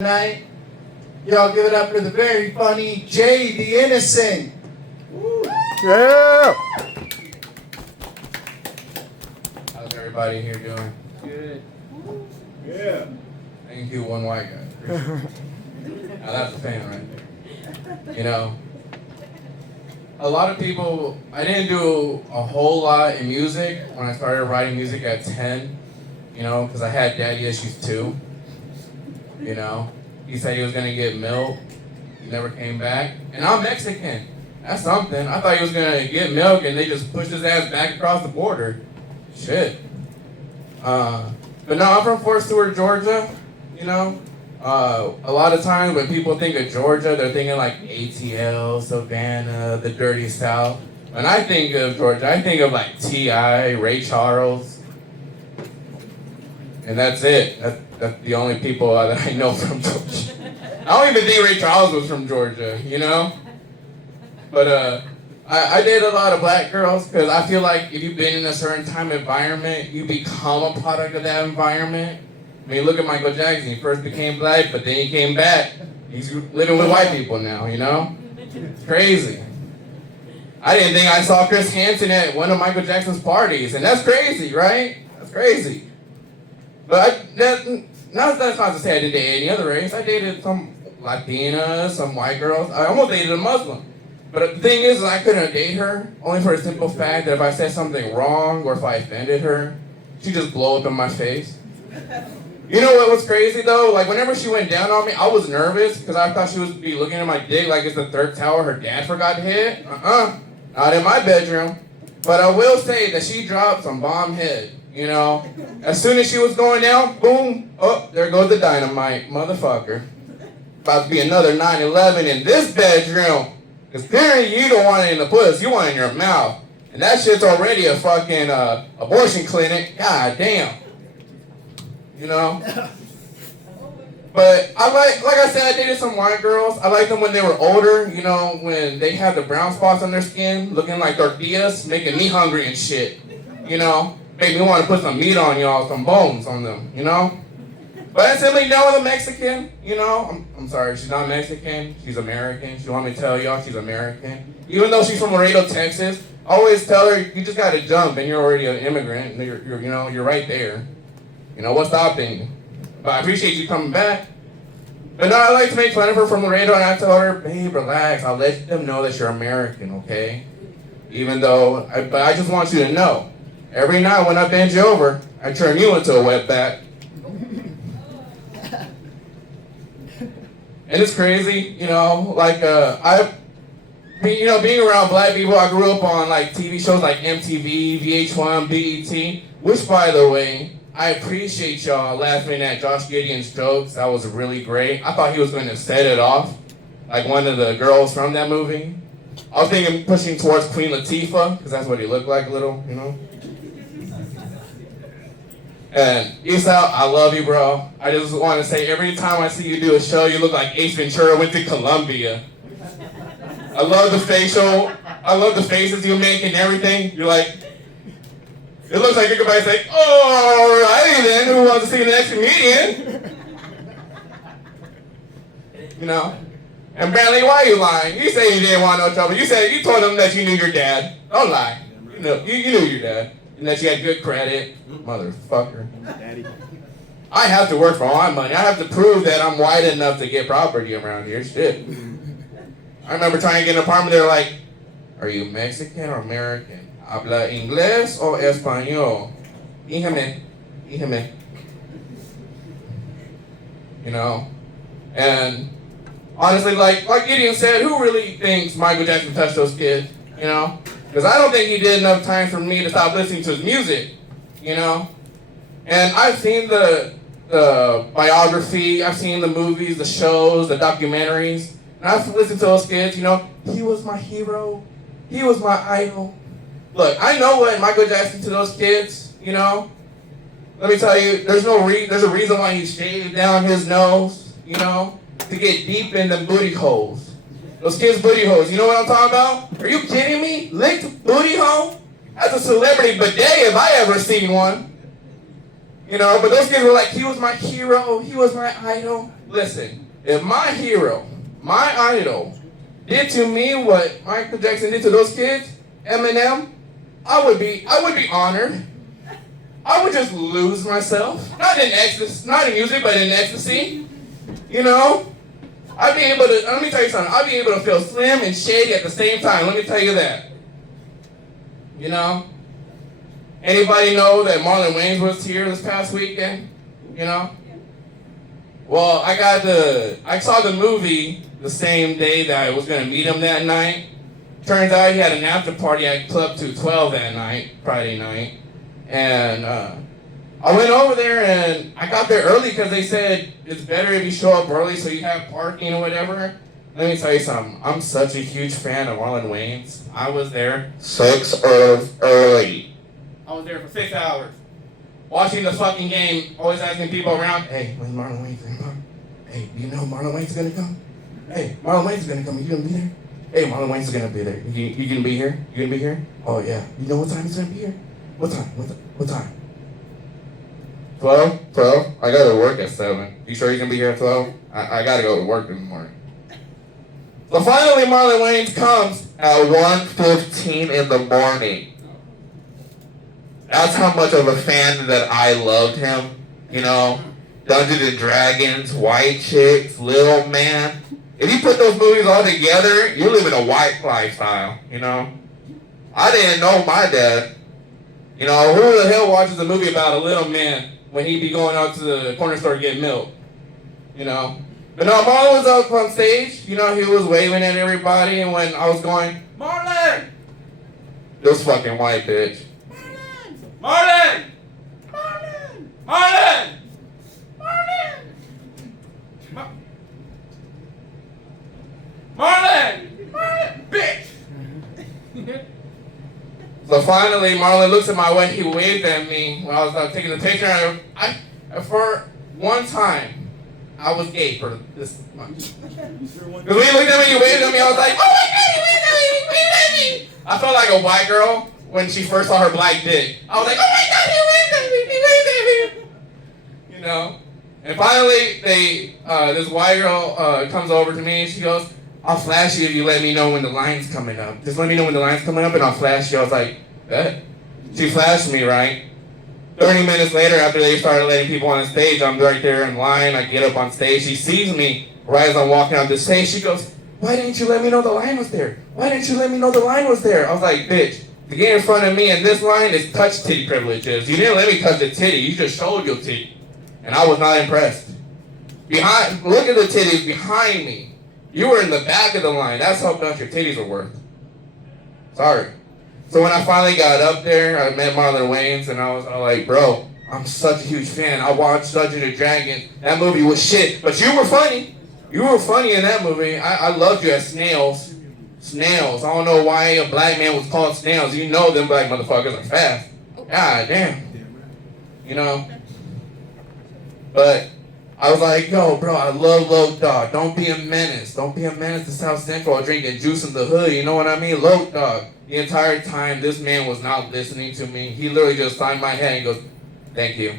Tonight, y'all give it up for the very funny Jay the Innocent. Woo. Yeah. How's everybody here doing? Good. Yeah. Thank you, one white guy. Now that's a fan right there. You know, a lot of people, I didn't do a whole lot in music when I started writing music at 10, you know, because I had daddy issues too. You know, he said he was gonna get milk. He never came back. And I'm Mexican. That's something. I thought he was gonna get milk and they just pushed his ass back across the border. Shit. But no, I'm from Fort Stewart, Georgia. You know, a lot of times when people think of Georgia, they're thinking like ATL, Savannah, the dirty South. When I think of Georgia, I think of like T.I., Ray Charles, and that's it. That's the only people that I know from Georgia. I don't even think Ray Charles was from Georgia, you know? But I date a lot of black girls because I feel like if you've been in a certain time environment, you become a product of that environment. I mean, look at Michael Jackson. He first became black, but then he came back. He's living with white people now, you know? It's crazy. I didn't think I saw Chris Hansen at one of Michael Jackson's parties, and that's crazy, right? That's crazy. But that's not to say I didn't date any other race. I dated some Latinas, some white girls. I almost dated a Muslim. But the thing is I couldn't date her, only for the simple fact that if I said something wrong or if I offended her, she'd just blow up in my face. You know what was crazy though? Like whenever she went down on me, I was nervous because I thought she would be looking at my dick like it's the third tower her dad forgot to hit. Not in my bedroom. But I will say that she dropped some bomb head. You know, as soon as she was going down, boom, oh, there goes the dynamite, motherfucker. About to be another 9/11 in this bedroom. Because apparently you don't want it in the puss, you want it in your mouth. And that shit's already a fucking abortion clinic. God damn. You know? But I like I said, I dated some white girls. I liked them when they were older, you know, when they had the brown spots on their skin, looking like tortillas, making me hungry and shit. You know? Made me want to put some meat on y'all, some bones on them, you know? But I simply know the Mexican, you know? I'm sorry, she's not Mexican, she's American. She want me to tell y'all she's American. Even though she's from Laredo, Texas, I always tell her, you just gotta jump and you're already an immigrant. You're right there. You know, what's stopping you? But I appreciate you coming back. But no, I like to make fun of her from Laredo and I tell her, babe, relax, I'll let them know that you're American, okay? Even though, but I just want you to know, every night when I bend you over, I turn you into a wetback. And it's crazy, you know, like, being around black people, I grew up on, like, TV shows like MTV, VH1, BET, which, by the way, I appreciate y'all laughing at Josh Gideon's jokes. That was really great. I thought he was going to set it off, like one of the girls from that movie. I was thinking pushing towards Queen Latifah, because that's what he looked like a little, you know. And Esau, I love you, bro. I just want to say, every time I see you do a show, you look like Ace Ventura went to Colombia. I love the facial. I love the faces you make and everything. You're like, it looks like you're going to say, oh, alrighty then, who wants to see the next comedian? You know? And Brantley, why are you lying? You say you didn't want no trouble. You told them that you knew your dad. Don't lie. You knew your dad. And that you had good credit. Motherfucker. Daddy. I have to work for all my money. I have to prove that I'm white enough to get property around here. Shit. I remember trying to get an apartment. They're like, are you Mexican or American? ¿Habla inglés o español? Híjame. You know? And honestly, like Gideon said, who really thinks Michael Jackson touched those kids? You know? Because I don't think he did enough time for me to stop listening to his music, you know? And I've seen the biography, I've seen the movies, the shows, the documentaries, and I've listened to those kids, you know? He was my hero. He was my idol. Look, I know what Michael Jackson to those kids, you know? Let me tell you, there's a reason why he shaved down his nose, you know? To get deep in the booty holes. Those kids' booty holes, you know what I'm talking about? Are you kidding me? Licked booty hole? That's a celebrity bidet if I ever seen one. You know, but those kids were like, he was my hero, he was my idol. listen, if my hero, my idol, did to me what Michael Jackson did to those kids, Eminem, I would be honored. I would just lose myself. Not in ecstasy, not in music, but in ecstasy. You know? I'd be able to, let me tell you something, I'd be able to feel slim and shady at the same time. Let me tell you that. You know? Anybody know that Marlon Wayans was here this past weekend? You know? Well, I saw the movie the same day that I was going to meet him that night. Turns out he had an after party at Club 212 that night, Friday night. And I went over there and I got there early because they said it's better if you show up early so you have parking or whatever. Let me tell you something. I'm such a huge fan of Marlon Wayans. I was there 6 hours early. I was there for 6 hours. Watching the fucking game, always asking people around, hey, when's Marlon Wayans gonna come? Hey, do you know Marlon Wayans gonna come? Hey, Marlon Wayans gonna come. You gonna be there? Hey, Marlon Wayans is gonna be there. You gonna be here? You gonna be here? Oh yeah. You know what time he's gonna be here? What time? What time? 12? 12? I gotta work at 7. You sure you're gonna be here at 12? I gotta go to work in the morning. So finally Marlon Wayans comes at 1:15 in the morning. That's how much of a fan that I loved him. You know, Dungeons and Dragons, White Chicks, Little Man. If you put those movies all together, you're living a white lifestyle, you know? I didn't know my dad. You know, who the hell watches a movie about a little man when he be going out to the corner store to get milk? You know? But no, Marlon was up on stage. You know, he was waving at everybody, and when I was going, Marlon! This fucking white bitch. Marlon! Marlon! Marlon! Marlon! Marlon! Marlon! Bitch! So finally, Marlon looks at my way. He waved at me when I was taking the picture. And for one time, I was gay for this much. Because when he looked at me, he waved at me. I was like, oh my God, he waved at me! He waved at me! I felt like a white girl when she first saw her black dick. I was like, oh my God, he waved at me! He waved at me! You know? And finally, this white girl comes over to me and she goes, I'll flash you if you let me know when the line's coming up. Just let me know when the line's coming up and I'll flash you. I was like, bet. She flashed me, right? 30 minutes later, after they started letting people on the stage, I'm right there in line. I get up on stage. She sees me right as I'm walking on the stage. She goes, why didn't you let me know the line was there? Why didn't you let me know the line was there? I was like, bitch, to get in front of me and this line is touch titty privileges. You didn't let me touch the titty. You just showed your titty. And I was not impressed. Look at the titties behind me. You were in the back of the line. That's how much your titties were worth. Sorry. So when I finally got up there, I met Marlon Wayans, and I was like, bro, I'm such a huge fan. I watched Dungeons and Dragons. That movie was shit, but you were funny. You were funny in that movie. I loved you as Snails. Snails. I don't know why a black man was called Snails. You know them black motherfuckers are fast. God damn. You know? But I was like, yo, bro, I love Loc Dog. Don't be a menace. Don't be a menace to South Central drinking juice in the hood. You know what I mean? Loc Dog. The entire time, this man was not listening to me. He literally just signed my hand and goes, thank you.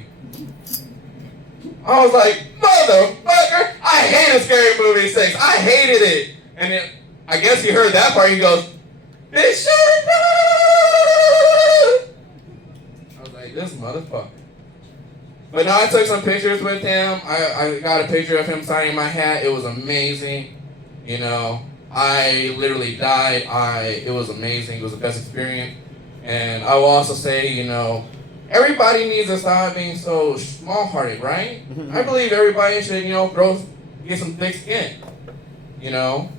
I was like, motherfucker, I hated Scary Movie 6. I hated it. And then, I guess he heard that part. He goes, this shit. I was like, this motherfucker. But no, I took some pictures with him. I got a picture of him signing my hat. It was amazing. You know, I literally died. It was amazing. It was the best experience. And I will also say, you know, everybody needs to stop being so small-hearted, right? I believe everybody should, you know, get some thick skin. You know?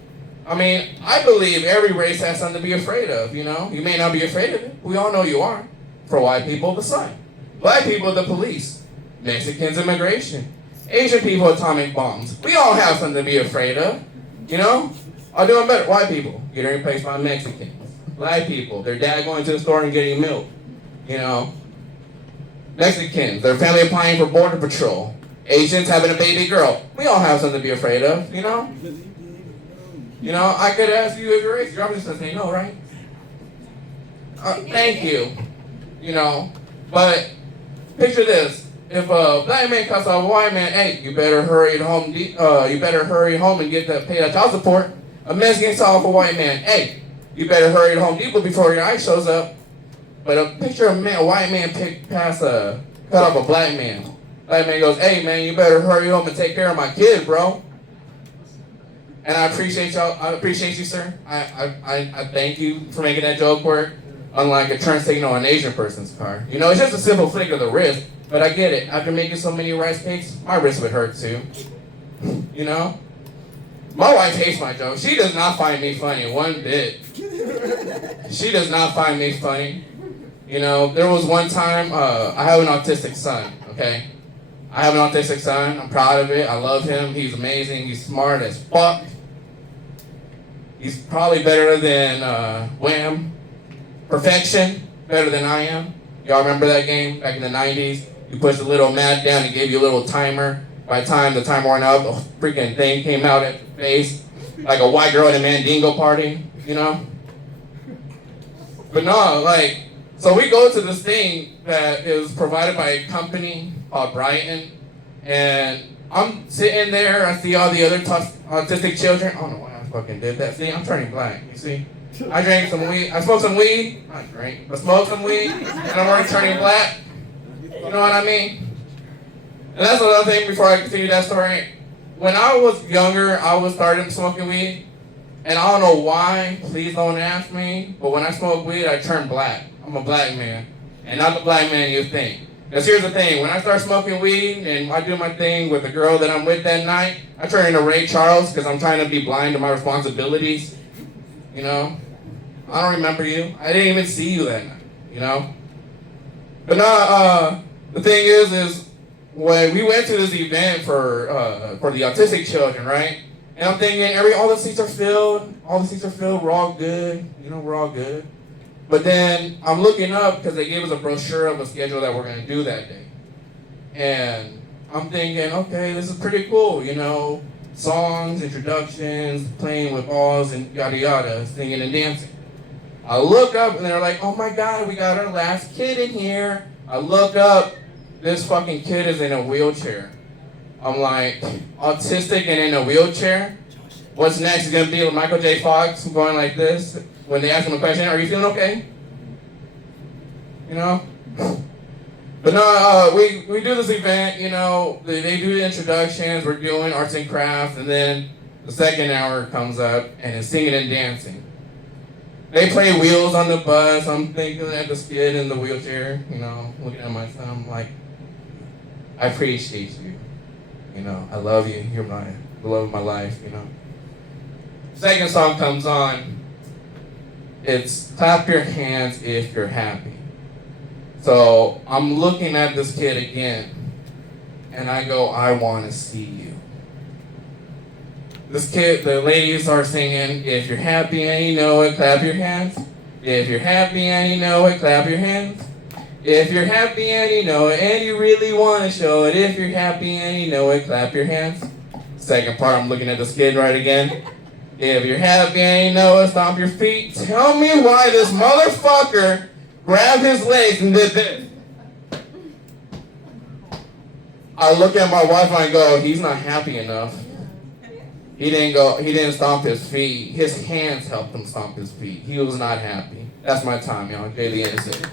I mean, I believe every race has something to be afraid of, you know? You may not be afraid of it. We all know you are. For white people, the sun. Black people, the police. Mexicans, immigration. Asian people, atomic bombs. We all have something to be afraid of. You know? I'll do it better. White people, getting replaced by Mexicans. Black people, their dad going to the store and getting milk. You know? Mexicans, their family applying for border patrol. Asians having a baby girl. We all have something to be afraid of, you know? You know, I could ask you if you're racist. You're just going to say no, right? Thank you. You know? But picture this. if a black man cuss out a white man, hey, you better hurry home. You better hurry home and pay that child support. A Mexican saw off a white man, hey, you better hurry to Home Depot before your ICE shows up. But a picture of a white man cut off a black man. Black man goes, hey man, you better hurry home and take care of my kid, bro. And I appreciate y'all. I appreciate you, sir. I thank you for making that joke work. Unlike a turn signal on an Asian person's car. You know, it's just a simple flick of the wrist. But I get it. After making so many rice cakes, my wrist would hurt too. You know? My wife hates my jokes. She does not find me funny one bit. She does not find me funny. You know, there was one time, I have an autistic son, okay? I have an autistic son. I'm proud of it. I love him. He's amazing. He's smart as fuck. He's probably better than Wham! Perfection, better than I am. Y'all remember that game back in the 90s? You pushed a little mat down and gave you a little timer. By the time the timer went up, the freaking thing came out at the face. Like a white girl at a Mandingo party, you know? But no, like, so we go to this thing that is provided by a company called Brighton. And I'm sitting there, I see all the other autistic children. I don't know why I fucking did that. See, I'm turning black, you see? I drank some weed. I smoked some weed. Not drink, but smoked some weed. And I'm already turning black. You know what I mean? And that's another thing before I continue that story. When I was younger, I was starting smoking weed. And I don't know why. Please don't ask me. But when I smoke weed, I turn black. I'm a black man. And not the black man you think. Because here's the thing. When I start smoking weed and I do my thing with the girl that I'm with that night, I turn into Ray Charles because I'm trying to be blind to my responsibilities. You know? I don't remember you. I didn't even see you that night, you know? But no, the thing is when we went to this event for the autistic children, right? And I'm thinking all the seats are filled, we're all good, you know, we're all good. But then I'm looking up because they gave us a brochure of a schedule that we're gonna do that day. And I'm thinking, okay, this is pretty cool, you know, songs, introductions, playing with balls and yada yada, singing and dancing. I look up and they're like, oh my God, we got our last kid in here. I look up, this fucking kid is in a wheelchair. I'm like, autistic and in a wheelchair? What's next? He's gonna be like Michael J. Fox going like this when they ask him a question, are you feeling okay? You know? But no, we do this event, you know, they do the introductions, we're doing arts and crafts, and then the second hour comes up and it's singing and dancing. They play wheels on the bus. I'm thinking at the kid in the wheelchair, you know, looking at my son. I'm like, I appreciate you. You know, I love you. You're the love of my life, you know. Second song comes on. It's clap your hands if you're happy. So I'm looking at this kid again, and I go, I want to see you. This kid, the ladies are singing, if you're happy and you know it, clap your hands. If you're happy and you know it, clap your hands. If you're happy and you know it, and you really want to show it, if you're happy and you know it, clap your hands. Second part, I'm looking at this kid right again. If you're happy and you know it, stomp your feet. Tell me why this motherfucker grabbed his legs and did this. I look at my wife and I go, he's not happy enough. He didn't stomp his feet. His hands helped him stomp his feet. He was not happy. That's my time, y'all. Jay the Innocent.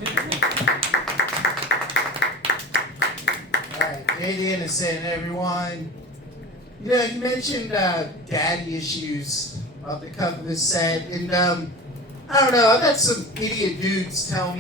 All right, Jay the Innocent, everyone. You know, you mentioned daddy issues about the cup of this set, and I don't know, I've had some idiot dudes tell me